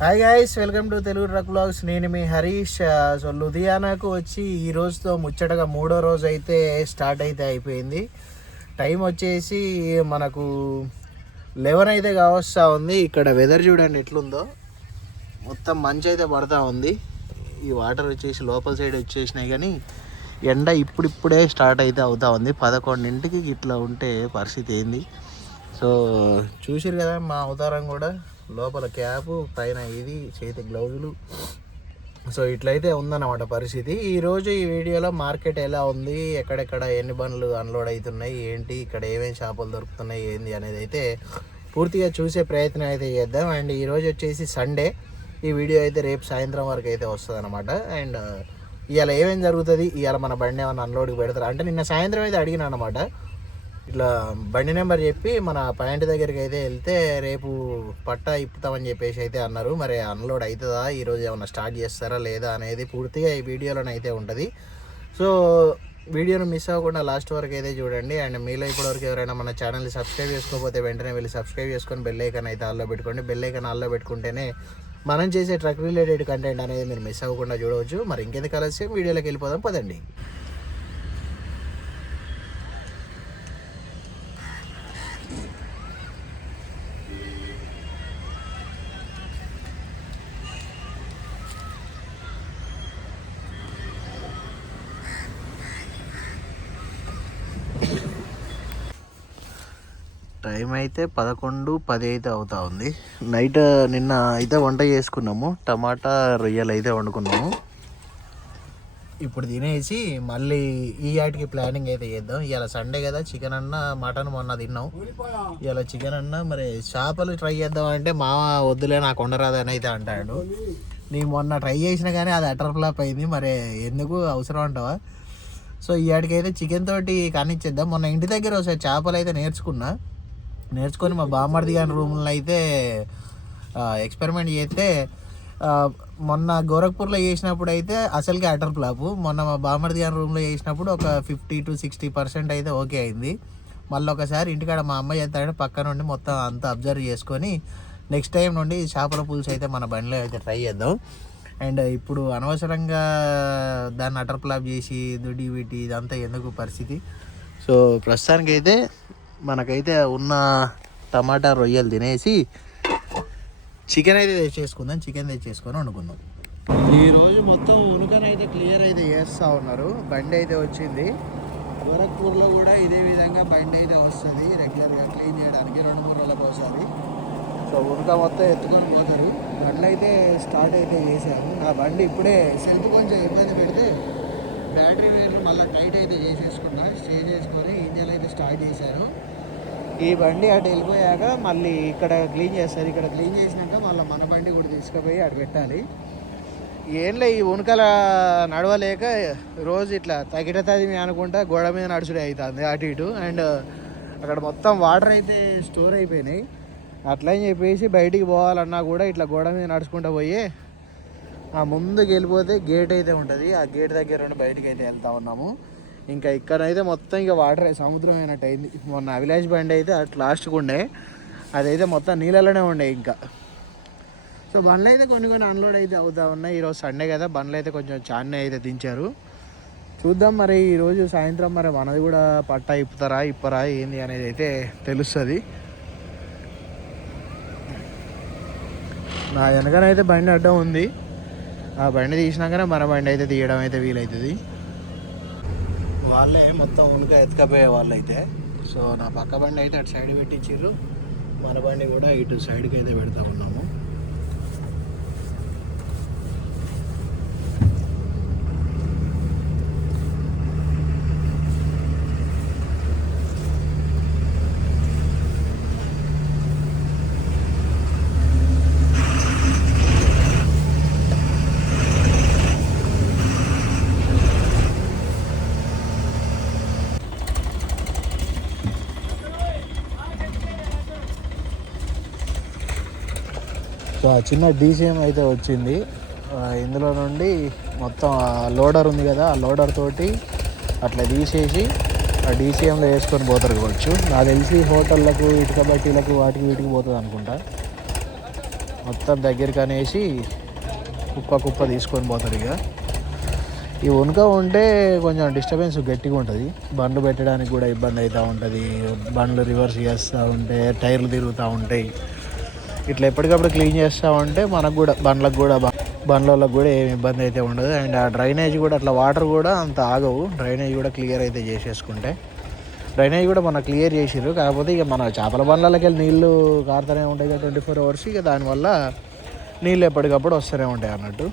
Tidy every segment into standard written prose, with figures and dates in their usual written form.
Hi guys, welcome to Telugu truck vlogs. నేను మీ Harish. So లుధియానాకు వచ్చి ఈ రోజుతో ముచ్చటగా 3వ రోజు అయితే స్టార్ట్ అయితే అయిపోయింది. టైం వచ్చేసి మనకు 11 అయితే కావస్తా ఉంది. ఇక్కడ వెదర్ చూడండి ఎట్లుందో, మొత్తం మంచి అయితే పడతా ఉంది. ఈ వాటర్ వచ్చేసి లోపల సైడ్ వచ్చేసినాయి, కానీ ఎండ ఇప్పుడిప్పుడే స్టార్ట్ అయితే అవుతా ఉంది. 11ంటికి ఇట్లా ఉంటే పరిస్థితి ఏంది? సో చూసిరు కదా, మా అవతారం కూడా లోపల క్యాపు, పైన ఇది, చేతి గ్లౌజులు. సో ఇట్లయితే ఉందన్నమాట పరిస్థితి. ఈరోజు ఈ వీడియోలో మార్కెట్ ఎలా ఉంది, ఎక్కడెక్కడ ఎన్ని బండ్లు అన్లోడ్ అవుతున్నాయి, ఏంటి, ఇక్కడ ఏమేమి చేపలు దొరుకుతున్నాయి, ఏంది అనేది అయితే పూర్తిగా చూసే ప్రయత్నం అయితే చేద్దాం. అండ్ ఈరోజు వచ్చేసి సండే. ఈ వీడియో అయితే రేపు సాయంత్రం వరకు అయితే వస్తుంది అనమాట. అండ్ ఇవాళ ఏమేమి జరుగుతుంది, ఇవాళ మన బండి ఏమైనా అన్లోడ్కి పెడతారు అంటే నిన్న సాయంత్రం అయితే అడిగిన అనమాట. ఇట్లా బండి నెంబర్ చెప్పి మన పాయింట్ దగ్గరికి అయితే వెళ్తే రేపు పట్టా ఇప్పుతామని చెప్పేసి అయితే అన్నారు. మరి అన్లోడ్ అవుతుందా, ఈరోజు ఏమైనా స్టార్ట్ చేస్తారా లేదా అనేది పూర్తిగా ఈ వీడియోలోనే అయితే ఉంటుంది. సో వీడియోను మిస్ అవ్వకుండా లాస్ట్ వరకు అయితే చూడండి. అండ్ మీలో ఇప్పటివరకు ఎవరైనా మన ఛానల్ని సబ్స్క్రైబ్ చేసుకోకపోతే వెంటనే వెళ్ళి సబ్స్క్రైబ్ చేసుకొని బెల్ ఐకాన్ అయితే ఆల్లో పెట్టుకోండి. బెల్ ఐకాన్ ఆల్లో పెట్టుకుంటేనే మనం చేసే ట్రక్ రిలేటెడ్ కంటెంట్ అనేది మీరు మిస్ అవ్వకుండా చూడవచ్చు. మరి ఇంకెందుకు ఆలస్యం, వీడియోలోకి వెళ్ళిపోదాం పదండి. టైం అయితే 11:10 అయితే అవుతా ఉంది. నైట్ నిన్న అయితే వంట చేసుకున్నాము, టమాటా రొయ్యలు అయితే వండుకున్నాము. ఇప్పుడు తినేసి మళ్ళీ ఈ ఆటికి ప్లానింగ్ అయితే చేద్దాం. ఇవాళ సండే కదా, చికెన్ అన్న మటన్ మొన్న తిన్నాం. ఇవాళ చికెన్ అన్న మరి చేపలు ట్రై చేద్దాం అంటే మామ వద్దులే నాకు వండరాదని అయితే అంటాడు. నేను మొన్న ట్రై చేసినా కానీ అది అటర్ ఫ్లాప్ అయింది. మరి ఎందుకు అవసరం అంటావా? సో ఈ ఆటికి అయితే చికెన్ తోటి కానిచ్చేద్దాం. మొన్న ఇంటి దగ్గర ఒకసారి చేపలు అయితే నేర్చుకొని మా బామ్మర్ది గారి రూమ్లో అయితే ఎక్స్పెరిమెంట్ చేస్తే మొన్న గోరఖ్పూర్లో చేసినప్పుడు అయితే అసలుకి అటర్ ఫ్లాప్. మొన్న మా బామ్మర్ది గారి రూమ్లో చేసినప్పుడు ఒక 50 to 60% అయితే ఓకే అయింది. మళ్ళీ ఒకసారి ఇంటికాడ మా అమ్మ చేస్తాడంటే పక్క నుండి మొత్తం అంతా అబ్జర్వ్ చేసుకొని నెక్స్ట్ టైం నుండి చేపల పులుసు అయితే మన బండిలో అయితే ట్రై చేద్దాం. అండ్ ఇప్పుడు అనవసరంగా దాన్ని అటర్ ఫ్లాప్ చేసి దుడ్డి వీటి ఇదంతా ఎందుకు పరిస్థితి. సో ప్రస్తుతానికి అయితే మనకైతే ఉన్న టమాటా రొయ్యలు తినేసి చికెన్ అయితే తెచ్చేసుకొని వండుకుందాం. ఈరోజు మొత్తం ఉనుకనైతే క్లియర్ అయితే చేస్తూ ఉన్నారు. బండి అయితే వచ్చింది. గోరఖ్పూర్లో కూడా ఇదే విధంగా బండి అయితే వస్తుంది రెగ్యులర్గా క్లీన్ చేయడానికి, 2-3 రోజులకు వస్తుంది. సో ఉనుక మొత్తం ఎత్తుకొని పోతారు. బండి అయితే స్టార్ట్ అయితే చేశారు. ఆ బండి ఇప్పుడే సెల్ఫ్ కొంచెం ఇబ్బంది పెడితే బ్యాటరీ వేర్లు మళ్ళీ టైట్ అయితే స్టే చేసుకొని ఇంజన్ అయితే స్టార్ట్ చేశాను. ఈ బండి అటు వెళ్ళిపోయాక మళ్ళీ ఇక్కడ క్లీన్ చేస్తారు. ఇక్కడ క్లీన్ చేసినాక మళ్ళీ మన బండి కూడా తీసుకుపోయి అటు పెట్టాలి. ఏంలే, ఈ ఉనుకల నడవలేక రోజు ఇట్లా తదిమి అనుకుంటా గోడ మీద నడుచుడే అవుతుంది అటు ఇటు. అండ్ అక్కడ మొత్తం వాటర్ అయితే స్టోర్ అయిపోయినాయి. అట్లా అని చెప్పేసి బయటికి పోవాలన్నా కూడా ఇట్లా గోడ మీద నడుచుకుంటూ పోయి ఆ ముందుకు వెళ్ళిపోతే గేట్ అయితే ఉంటుంది. ఆ గేట్ దగ్గర నుండి బయటికి అయితే వెళ్తూ ఉన్నాము. ఇంకా ఇక్కడైతే మొత్తం ఇక వాటర్ సముద్రం అయినట్టు అయింది. మొన్న అభిలాష్ బండి అయితే అటు లాస్ట్కి ఉండే, అదైతే మొత్తం నీళ్ళలోనే ఉండే. ఇంకా సో బండ్లు అయితే కొన్ని అన్లోడ్ అయితే అవుతా ఉన్నాయి. ఈరోజు సండే కదా, బండ్లు అయితే కొంచెం చానే అయితే దించారు. చూద్దాం మరి ఈరోజు సాయంత్రం మరి మనది కూడా పట్టా ఇప్పరా ఏంది అనేది అయితే తెలుస్తుంది. నా వెనకనైతే బండి అడ్డం ఉంది. ఆ బండి తీసినాకనే మన బండి అయితే తీయడం అయితే వీలవుతుంది. వాళ్ళే మొత్తం ఉనుక ఎత్తుకపోయే వాళ్ళు అయితే. సో నా పక్క బండి అయితే అటు సైడ్ పెట్టించారు, మన బండి కూడా ఇటు సైడ్కి అయితే పెడతా ఉన్నాము. సో ఆ చిన్న డీసీఎం అయితే వచ్చింది. ఇందులో నుండి మొత్తం లోడర్ ఉంది కదా, ఆ లోడర్ తోటి అట్లా తీసేసి ఆ డీసీఎంలో వేసుకొని పోతారు కావచ్చు. నాకు తెలిసి హోటళ్ళకు, ఇటుక బట్టీలకు, వాటికి వీటికి పోతుంది అనుకుంటా. మొత్తం దగ్గరికి అనేసి కుప్ప తీసుకొని పోతారు. ఇక ఈ ఉనుక ఉంటే కొంచెం డిస్టర్బెన్స్ గట్టిగా ఉంటుంది, బండ్లు పెట్టడానికి కూడా ఇబ్బంది అవుతూ ఉంటుంది. బండ్లు రివర్స్ చేస్తూ ఉంటే టైర్లు తిరుగుతూ ఉంటాయి. ఇట్లా ఎప్పటికప్పుడు క్లీన్ చేస్తూ ఉంటే మనకు కూడా బండ్లకు కూడా ఏమి ఇబ్బంది అయితే ఉండదు. అండ్ ఆ డ్రైనేజ్ కూడా అట్లా వాటర్ కూడా అంత ఆగవు. డ్రైనేజ్ కూడా క్లియర్ అయితే చేసేసుకుంటే, డ్రైనేజ్ కూడా మన క్లియర్ చేసిర్రు. కాకపోతే ఇక మన చేపల బండ్లకి వెళ్ళి నీళ్ళు కారుతూనే ఉంటాయి కదా 24 hours. ఇక దానివల్ల నీళ్ళు ఎప్పటికప్పుడు వస్తూనే ఉంటాయి అన్నట్టు.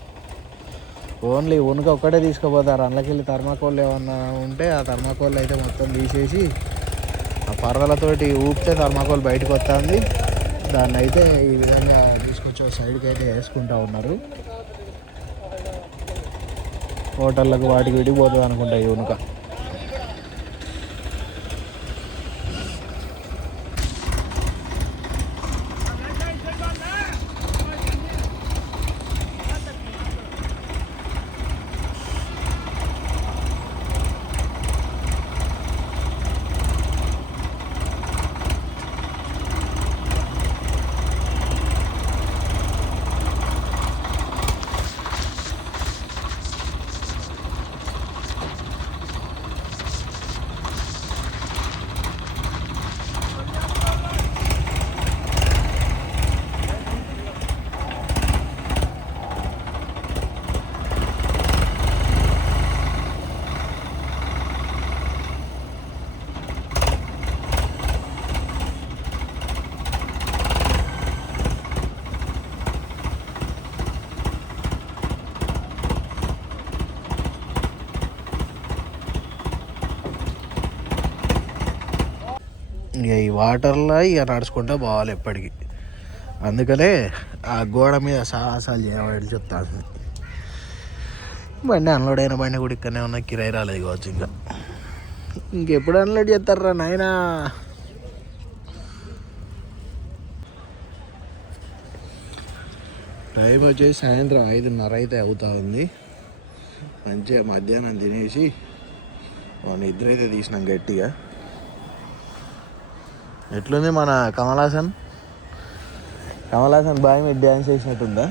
ఓన్లీ ఉనుక ఒక్కటే తీసుకుపోతారు. అందులోకి వెళ్ళి థర్మాకోల్ ఏమన్నా ఉంటే ఆ థర్మాకోల్ అయితే మొత్తం తీసేసి ఆ పరదలతోటి ఊపితే థర్మాకోల్ బయటకు వస్తుంది. దాన్ని అయితే ఈ విధంగా తీసుకొచ్చి సైడ్కి అయితే వేసుకుంటూ ఉన్నారు. హోటళ్ళకు వాటికి విడిపోతుంది అనుకుంటా ఈ ఉనుక. ఇక ఈ వాటర్లో ఇక నడుచుకుంటూ పోవాలి ఎప్పటికీ. అందుకనే ఆ గోడ మీద సాహసాలు చేయబడి చెప్తాను. బండి అన్లోడ్ అయిన బండి కూడా ఇక్కడనే ఉన్న, కిరాయి రాలేదు కావచ్చు. ఇంకెప్పుడు అన్లోడ్ చేస్తారా నాయనా? టైం వచ్చేసి సాయంత్రం 5:30 అయితే అవుతా ఉంది. మంచిగా మధ్యాహ్నం తినేసి నిద్ర అయితే తీసినాం గట్టిగా. ఎట్లుంది మన కమల్ హాసన్ బాయ్ మీద డ్యాన్స్ చేసినట్టుందా?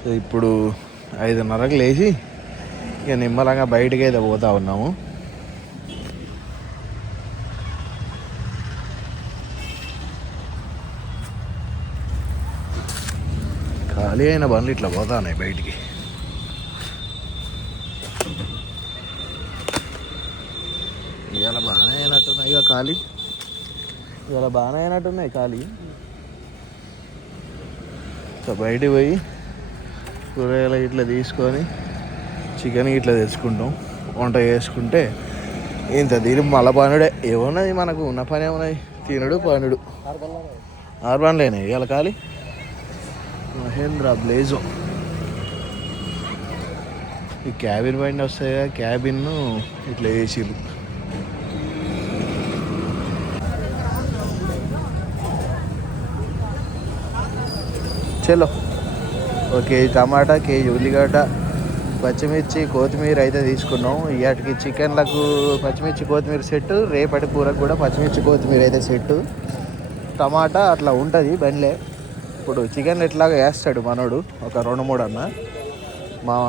సో ఇప్పుడు 5:30కి లేచి ఇక నిమ్మలంగా బయటికి అయితే పోతా ఉన్నాము. ఖాళీ అయిన బండ్లు ఇట్లా పోతాయి బయటికి. ఇవాళ బాగానే అయినట్టున్నాయి ఇక ఖాళీ. సో బయటికి పోయి కూరగాయలు ఇట్లా తీసుకొని చికెన్ ఇట్లా తెచ్చుకుంటాం. వంట చేసుకుంటే ఇంత దీని మళ్ళా పనుడే. ఏమున్నది మనకు ఉన్న పని ఏమున్నది, తినడు పనుడు. 6 బండ్లేనే ఇవాళ ఖాళీ. మహేంద్ర బ్లేజో ఈ క్యాబిన్ బండి వస్తాయి కదా, క్యాబిన్ ఇట్లా వేసిర్రు. చలో ఒక కేజీ టమాటా, కేజీ ఉల్లిగడ్డ, పచ్చిమిర్చి, కొత్తిమీర అయితే తీసుకున్నాం. ఇవాటికి చికెన్లకు పచ్చిమిర్చి కొత్తిమీర సెట్టు, రేపటి కూరకు కూడా పచ్చిమిర్చి కొత్తిమీర అయితే సెట్టు. టమాటా అట్లా ఉంటుంది బండ్లే. ఇప్పుడు చికెన్ ఎట్లాగా వేస్తాడు మనోడు ఒక 2-3 అన్న మామ.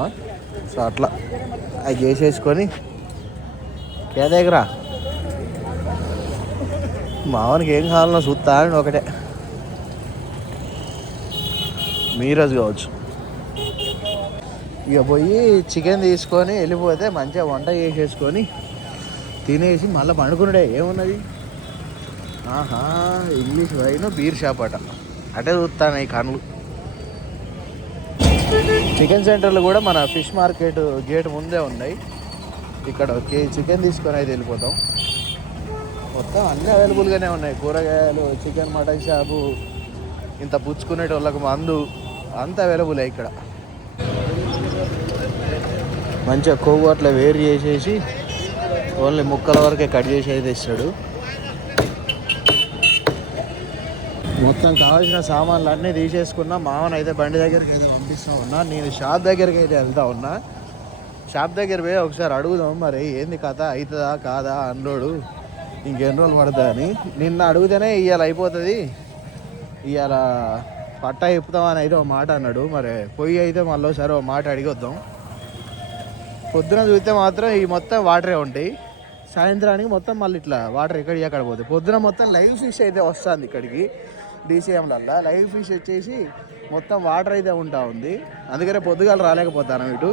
సో అట్లా అవి చేసేసుకొని కేదగ్గరా మామకి ఏం కావాలన్నా చూస్తా అని ఒకటే మీరజ్ కావచ్చు. ఇక పోయి చికెన్ తీసుకొని వెళ్ళిపోతే మంచిగా వంట చేసేసుకొని తినేసి మళ్ళీ పండుకున్నాడే. ఏమున్నది, ఆహా ఇంగ్లీష్ వైన్ బీర్ షాప్ అటే చూస్తాను ఈ కళ్ళు. చికెన్ సెంటర్లు కూడా మన ఫిష్ మార్కెట్ గేట్ ముందే ఉన్నాయి. ఇక్కడ కేజీ చికెన్ తీసుకొని అయితే వెళ్ళిపోతాం. మొత్తం అన్నీ అవైలబుల్గానే ఉన్నాయి. కూరగాయలు, చికెన్, మటన్ షాపు, ఇంత పుచ్చుకునేటోళ్ళకు మందు అంత అవైలబుల్ ఇక్కడ. మంచిగా కొవ్వు అట్లా వేరు చేసేసి ఓన్లీ ముక్కల వరకే కట్ చేసి అయితే ఇస్తాడు. మొత్తం కావాల్సిన సామాన్లు అన్నీ తీసేసుకున్నా. మామని అయితే బండి దగ్గరికి అయితే పంపిస్తూ ఉన్నా. నేను షాప్ దగ్గరికి అయితే వెళ్తా ఉన్నా. షాప్ దగ్గర పోయి ఒకసారి అడుగుదాం మరి ఏంది కథ, అవుతుందా కాదా అన్లోడు. ఇంకెన్ని రోజులు పడుతుందని. నిన్న అడిగితేనే ఇవాళ అయిపోతుంది, ఇవాళ పట్టా ఇప్పుతామని అయితే ఒక మాట అన్నాడు. మరి పొయ్యి అయితే మళ్ళీ ఒకసారి ఒక మాట అడిగి వద్దాం. పొద్దున చూస్తే మాత్రం ఈ మొత్తం వాటరే ఉంటాయి, సాయంత్రానికి మొత్తం మళ్ళీ ఇట్లా వాటర్ ఎక్కడికి అక్కడ పోతాయి. పొద్దున మొత్తం లైవ్ ఫిష్ అయితే వస్తుంది ఇక్కడికి డీసీఎంలల్లా. లైవ్ ఫిష్ వచ్చేసి మొత్తం వాటర్ అయితే ఉంటా ఉంది, అందుకనే పొద్దుగాలు రాలేకపోతాను ఇటు.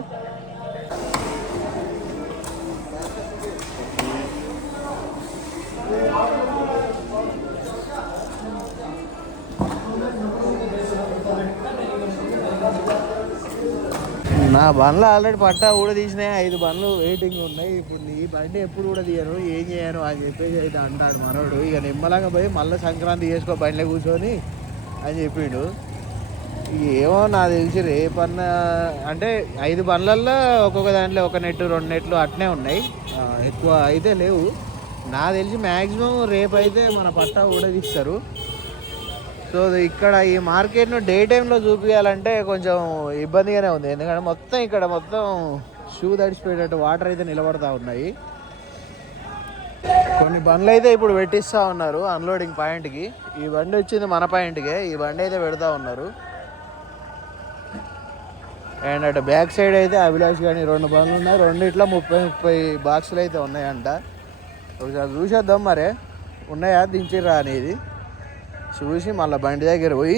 నా బండ్లు ఆల్రెడీ పట్టా కూడా తీసినాయి, 5 బండ్లు వెయిటింగ్ ఉన్నాయి. ఇప్పుడు నీ బండి ఎప్పుడు కూడా తీయను, ఏం చేయను అని చెప్పేసి అయితే అంటాడు మనోడు. ఇక నిమ్మలంగా పోయి మళ్ళీ సంక్రాంతి చేసుకో బండిలో కూర్చొని అని చెప్పిండు. ఏమో నాకు తెలిసి రేపన్నా అంటే 5 బండ్లల్లో ఒక్కొక్క దాంట్లో 1 నెట్టు 2 నెట్లు అట్నే ఉన్నాయి, ఎక్కువ అయితే లేవు. నాకు తెలిసి మ్యాక్సిమం రేపు అయితే మన పట్టా కూడా తీస్తారు. సో ఇక్కడ ఈ మార్కెట్ను డే టైంలో చూపించాలంటే కొంచెం ఇబ్బందిగానే ఉంది, ఎందుకంటే మొత్తం ఇక్కడ మొత్తం షూ తడిచిపోయేటట్టు వాటర్ అయితే నిలబడతా ఉన్నాయి. కొన్ని బండ్లు అయితే ఇప్పుడు పెట్టిస్తూ ఉన్నారు అన్లోడింగ్ పాయింట్కి. ఈ బండి వచ్చింది మన పాయింట్కే, ఈ బండి అయితే పెడతా ఉన్నారు. అండ్ అటు బ్యాక్ సైడ్ అయితే అభిలాష్ కానీ 2 బండ్లు ఉన్నాయి, రెండిట్లో 30 బాక్సులు అయితే ఉన్నాయంట. ఒకసారి చూసేద్దాం మరి ఉన్నాయా దించిర్రా అనేది. చూసి మళ్ళీ బండి దగ్గర పోయి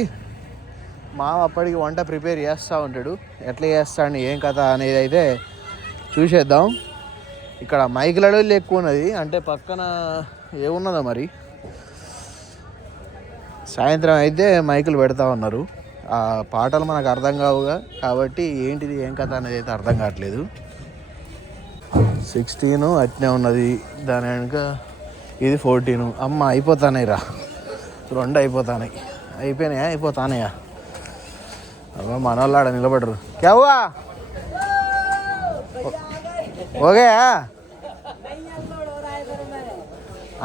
మామ అప్పటికి వంట ప్రిపేర్ చేస్తూ ఉంటాడు, ఎట్లా చేస్తాడు ఏం కథ అనేది అయితే చూసేద్దాం. ఇక్కడ మైకులలో ఎక్కువ ఉన్నది, అంటే పక్కన ఏమున్నదో మరి. సాయంత్రం అయితే మైకులు పెడతా ఉన్నారు, ఆ పాటలు మనకు అర్థం కావుగా, కాబట్టి ఏంటిది ఏం కథ అనేది అయితే అర్థం కావట్లేదు. 16 అట్నే ఉన్నది, దాని వెనుక ఇది 14. అమ్మ అయిపోతానాయి రా, 2 అయిపోతానాయి. అయిపోతానయా అమ్మ, మన వాళ్ళు ఆడ నిలబడరు. క్యావుగా ఓకే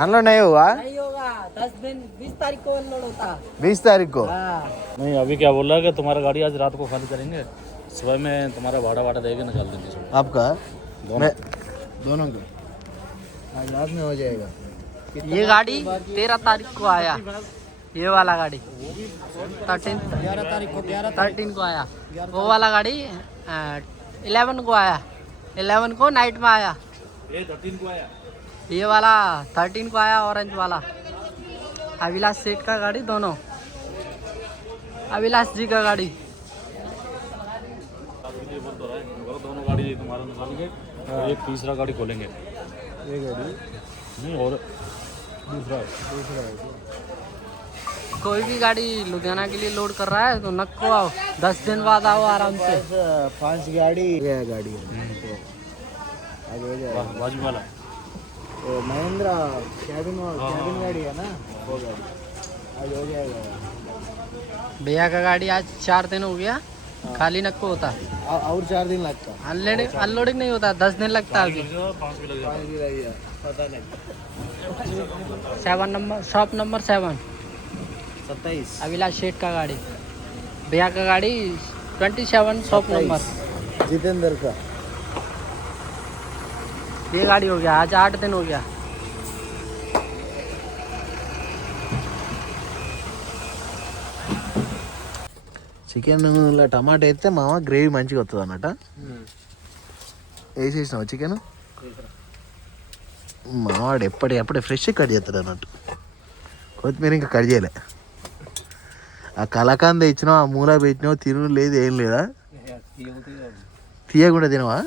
अनलोड नहीं हुआ? नहीं होगा, 20 तारीख को अनलोड होता। 20 तारीख को? नहीं, अभी क्या बोल रहा है कि तुम्हारा गाड़ी आज रात को खाली करेंगे, सुबह में तुम्हारा भाड़ा देके निकाल देंगे। आपका दोनों को आज रात में हो जाएगा। ये गाड़ी 13 तारीख को आया, ये वाला गाड़ी 13 को आया। वो वाला गाड़ी 11 को आया, 11 को नाइट में आया। ये 13 को आया, ये वाला 13 को आया, ऑरेंज वाला। अभिलाष सेठ का गाड़ी दोनों, अभिलाष जी का गाड़ी। दोनों गाड़ी तुम्हारा निकालेंगे, एक तीसरा गाड़ी खोलेंगे। ये गाड़ी नहीं, और दूसरा कोई भी गाड़ी लुधियाना के लिए लोड कर रहा है तो नक्को आओ, 10 दिन बाद आओ आराम से। 5 गाड़ी गाड़ी आगे हो जाएगा। बाजू वाला महिंद्रा कैबिन गाड़ी है ना, वो गाड़ी आज हो जाएगा। भैया का गाड़ी आज 4 दिन हो गया, खाली नक्को होता। और 4 दिन लगता, अनलोडिंग नहीं होता, 10 दिन लगता है अभी। 5 भी लग जाएगा, पता नहीं। 7 number, shop number 7, 27 Abhilash Sheth का गाड़ी। भैया का गाड़ी 27 शॉप नंबर। जितेंद्र का ये गाड़ी हो गया, आज 8 दिन हो गया। చికెన్లో టమాటా వేస్తే మామ గ్రేవీ మంచిగా వస్తుంది అన్నట. వేసేసినావు చికెన్, మావాడు ఎప్పటికప్పుడే ఫ్రెష్ కట్ చేస్తాడు అన్నట్టు. కొత్తిమీర ఇంకా కట్ చేయలే. ఆ కలకాంద ఇచ్చినావు, ఆ మూల పెట్టినావు, తిను లేదు ఏం లేదా? తీయకుండా తినవా?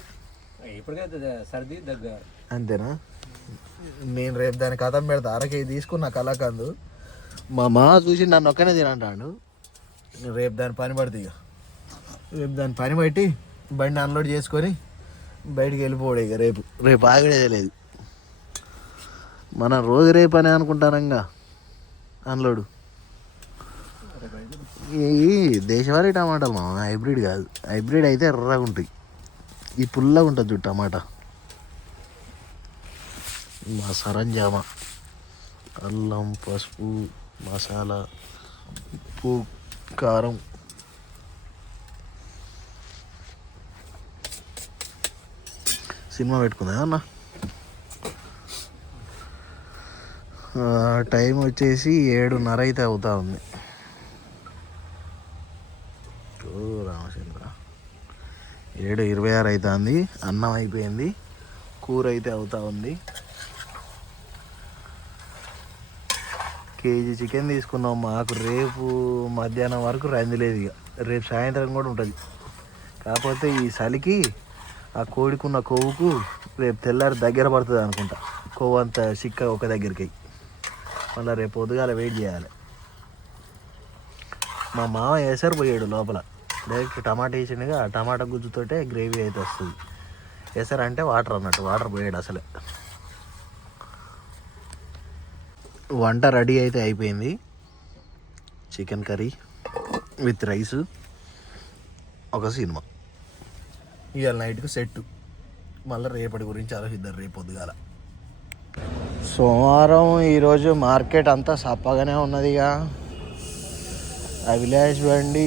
అంతేనా? నేను రేపు దాని కథం పెడతా. అరకేజీ తీసుకున్నా కలకాందు. మా మామ చూసి నన్ను ఒక్కనే తినంటాడు. రేపు దాని పని పడుతుంది. ఇక రేపు దాని పని బట్టి బండి అన్లోడ్ చేసుకొని బయటికి వెళ్ళిపోవడం. ఇక రేపు ఆగడేదే లేదు. మనం రోజు రేపు అని అనుకుంటానంగా అన్లోడు. ఈ దేశవాళీ టమాటాలు మా హైబ్రిడ్ కాదు, హైబ్రిడ్ అయితే ఎర్రగా ఉంటాయి. ఈ పుల్లగా ఉంటుంది చూడు టమాటా. మా సరంజామా, అల్లం, పసుపు, మసాలా, ఉప్పు, కారం. సినిమా పెట్టుకుందా అన్న? టైం వచ్చేసి 7:30 అయితే అవుతా ఉంది. రామచంద్ర 7:26 అవుతుంది. అన్నం అయిపోయింది, కూర అయితే అవుతా ఉంది. కేజీ చికెన్ తీసుకున్నాం. మాకు రేపు మధ్యాహ్నం వరకు రంది లేదు, ఇక రేపు సాయంత్రం కూడా ఉంటుంది. కాకపోతే ఈ చలికి ఆ కోడికున్న కొవ్వుకు రేపు తెల్లారి దగ్గర పడుతుంది అనుకుంటా. కొవ్వు అంత చిక్క ఒక దగ్గరికి మళ్ళీ రేపు పొద్దుగాల వెయిట్ చేయాలి. మా మామ వేసారు పోయాడు లోపల, డైరెక్ట్ టమాటా వేసిండుగా, ఆ టమాటా గుజ్జుతోటే గ్రేవీ అయితే వస్తుంది. వేసారు అంటే వాటర్ అన్నట్టు, వాటర్ పోయాడు అసలే. వంట రెడీ అయితే అయిపోయింది. చికెన్ కర్రీ విత్ రైసు, ఒక సినిమా. ఇవాళ నైట్కు సెట్. మళ్ళీ రేపటి గురించి ఆలోచిద్దాం రేపు పొద్దుగాల. సోమవారం ఈరోజు మార్కెట్ అంతా సప్పగానే ఉన్నదిగా. అభిలాష్ బండి,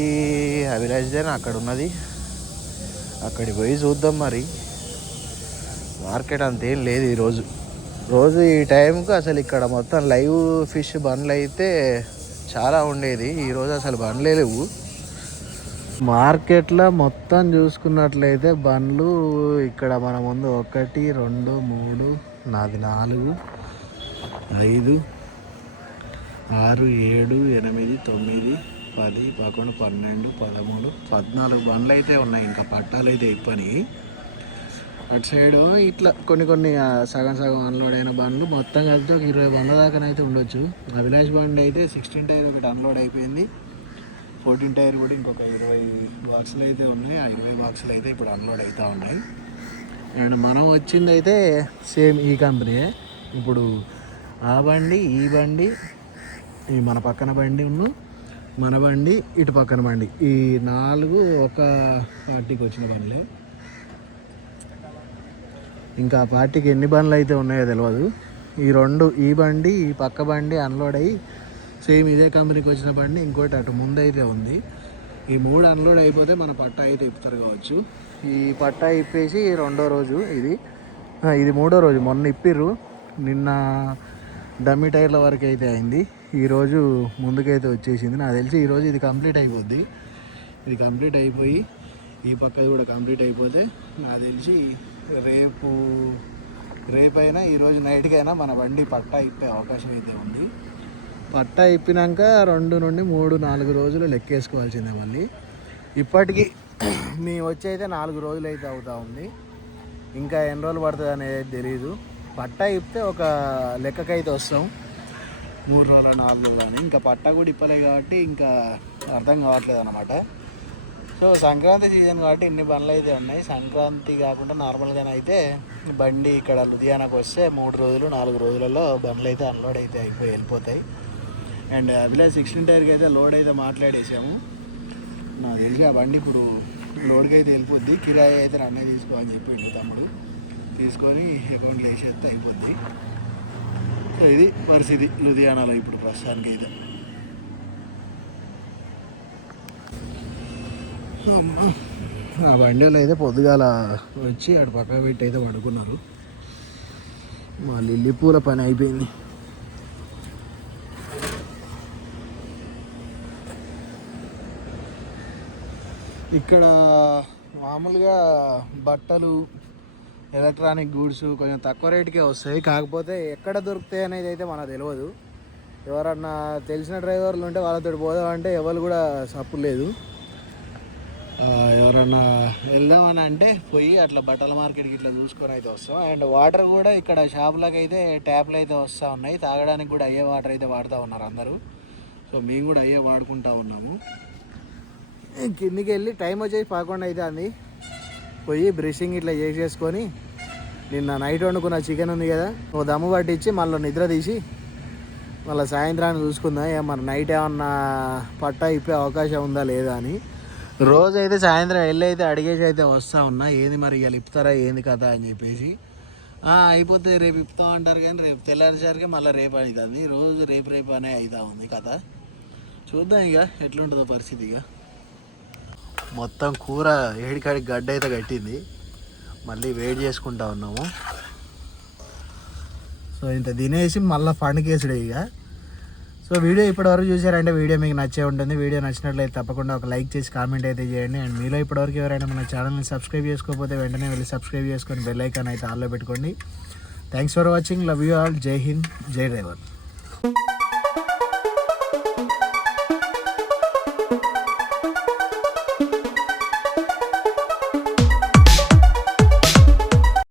అభిలాష్దేనా అక్కడ ఉన్నది, అక్కడికి పోయి చూద్దాం. మరి మార్కెట్ అంతేం లేదు ఈరోజు. రోజు ఈ టైంకు అసలు ఇక్కడ మొత్తం లైవ్ ఫిష్ బండ్లు అయితే చాలా ఉండేది. ఈరోజు అసలు బండ్లే లేవు మార్కెట్లో. మొత్తం చూసుకున్నట్లయితే బండ్లు ఇక్కడ మన ముందు 1, 2, 3, నాది 4, 5, 6, 7, 8, 9, 10, 11, 12, 13, 14 బండ్లు అయితే ఉన్నాయి. ఇంకా పట్టాలు అయితే ఇప్పని. అటు సైడు ఇట్లా కొన్ని సగం అన్లోడ్ అయిన బండ్లు మొత్తం కలిసి ఒక 20 బండ్ల దాకానైతే ఉండొచ్చు. అభిలాష్ బండి అయితే 16 టైర్ ఒకటి అన్లోడ్ అయిపోయింది. 14 టైర్ కూడా ఇంకొక 20 బాక్సులు అయితే ఉన్నాయి. ఆ 20 బాక్సులు అయితే ఇప్పుడు అన్లోడ్ అవుతూ ఉన్నాయి. అండ్ మనం వచ్చింది అయితే సేమ్ ఈ కంపెనీయే. ఇప్పుడు ఆ బండి, ఈ బండి, ఈ మన పక్కన బండి మన బండి, ఇటు పక్కన బండి, ఈ 4 ఒక పార్టీకి వచ్చిన బండ్లే. ఇంకా ఆ పార్టీకి ఎన్ని బండ్లు అయితే ఉన్నాయో తెలియదు. ఈ 2, ఈ బండి, ఈ పక్క బండి అన్లోడ్ అయ్యి సేమ్ ఇదే కంపెనీకి వచ్చిన బండి ఇంకోటి అటు ముందు అయితే ఉంది. ఈ 3 అన్లోడ్ అయిపోతే మన పట్టా అయితే ఇప్పుతారు కావచ్చు. ఈ పట్టా ఇప్పేసి 2వ రోజు ఇది 3వ రోజు. మొన్న ఇప్పిర్రు, నిన్న డమ్మీ టైర్ల వరకు అయితే అయింది. ఈరోజు ముందుకైతే వచ్చేసింది. నాకు తెలిసి ఈరోజు ఇది కంప్లీట్ అయిపోద్ది. ఇది కంప్లీట్ అయిపోయి ఈ పక్కది కూడా కంప్లీట్ అయిపోతే నాకు తెలిసి రేపైనా ఈరోజు నైట్కైనా మన బండి పట్టా ఇప్పే అవకాశం అయితే ఉంది. పట్టా ఇప్పినాక 2 నుండి 3, 4 రోజులు లెక్కేసుకోవాల్సిందే. మళ్ళీ ఇప్పటికీ మేము వచ్చి అయితే 4 రోజులు అయితే అవుతా ఉంది. ఇంకా ఎన్ని రోజులు పడుతుంది అనేది తెలియదు. పట్టా ఇప్పితే ఒక లెక్కకైతే వస్తాం, 3 రోజులు 4 రోజులు అని. ఇంకా పట్టా కూడా ఇప్పలే కాబట్టి ఇంకా అర్థం కావట్లేదు అన్నమాట. సో సంక్రాంతి సీజన్ కాబట్టి ఇన్ని బండ్లు అయితే ఉన్నాయి. సంక్రాంతి కాకుండా నార్మల్గానే అయితే బండి ఇక్కడ లుధియానాకు వస్తే 3 రోజులు 4 రోజులలో బండ్లు అయితే అన్లోడ్ అయితే అయిపోయి వెళ్ళిపోతాయి. అండ్ అభిలాష్ 16 టైర్కి అయితే లోడ్ అయితే మాట్లాడేసాము. నాకు తెలిసి ఆ బండి ఇప్పుడు లోడ్కి అయితే వెళ్ళిపోద్ది. కిరాయి అయితే అన్నీ తీసుకోవాలని చెప్పి తమ్ముడు తీసుకొని అకౌంట్లో వేసేస్తే అయిపోద్ది. సో ఇది పరిస్థితి లుధియానాలో ఇప్పుడు ప్రస్తుతానికి అయితే. ఆ బండిలో అయితే పొద్దుగాల వచ్చి అటు పక్క పెట్టి అయితే పడుకున్నారు. మా లిల్లీ పూల పని అయిపోయింది. ఇక్కడ మామూలుగా బట్టలు, ఎలక్ట్రానిక్ గూడ్స్ కొంచెం తక్కువ రేటుకే వస్తాయి. కాకపోతే ఎక్కడ దొరుకుతాయి అనేది అయితే మనకు తెలియదు. ఎవరన్నా తెలిసిన డ్రైవర్లు ఉంటే వాళ్ళతో పోదామంటే ఎవరు కూడా సప్పు లేదు. ఎవరన్నా వెళ్దామని అంటే పోయి అట్లా బట్టల మార్కెట్కి ఇట్లా చూసుకొని అయితే వస్తాం. అండ్ వాటర్ కూడా ఇక్కడ షాపులకు అయితే ట్యాప్లు అయితే వస్తూ ఉన్నాయి. తాగడానికి కూడా అయ్యే వాటర్ అయితే వాడుతూ ఉన్నారు అందరూ. సో మేము కూడా అయ్యే వాడుకుంటూ ఉన్నాము. కిందికి వెళ్ళి టైం వచ్చేసి 11 అయితే అంది. పోయి బ్రషింగ్ ఇట్లా చేసేసుకొని నిన్న నైట్ వండుకున్న చికెన్ ఉంది కదా, ఓ దమ్ము పట్టించి మళ్ళీ నిద్ర తీసి మళ్ళీ సాయంత్రాన్ని చూసుకుందాం మన నైట్ ఏమన్నా పట్టా ఇప్పే అవకాశం ఉందా లేదా అని. రోజు అయితే సాయంత్రం వెళ్ళి అయితే అడిగేసి అయితే వస్తూ ఉన్నా, ఏంది మరి ఇవాళ ఇప్పుతారా ఏంది కదా అని చెప్పేసి. అయిపోతే రేపు ఇప్పుతాం అంటారు కానీ రేపు తెల్లారిసరికి మళ్ళీ రేపు అవుతుంది. రోజు రేపు అనే అవుతా ఉంది కథ. చూద్దాం ఇక ఎట్లుంటుందో పరిస్థితి. ఇక మొత్తం కూర ఏడికాడికి గడ్డ అయితే కట్టింది. మళ్ళీ వేడి చేసుకుంటా ఉన్నాము. సో ఇంత తినేసి మళ్ళీ పండుకేసుడే ఇక. సో వీడియో ఇప్పటివరకు చూసారంటే వీడియో మీకు నచ్చే ఉంటుంది. వీడియో నచ్చినట్లయితే తప్పకుండా ఒక లైక్ చేసి కామెంట్ అయితే చేయండి. అండ్ మీలో ఇప్పటివరకు ఎవరైనా మన ఛానల్ని సబ్స్క్రైబ్ చేసుకోకపోతే వెంటనే వెళ్ళి సబ్స్క్రైబ్ చేసుకొని బెల్ ఐకాన్ అయితే ఆన్లో పెట్టుకోండి. Thanks for watching. Love you all. జై హింద్, జై డ్రైవర్.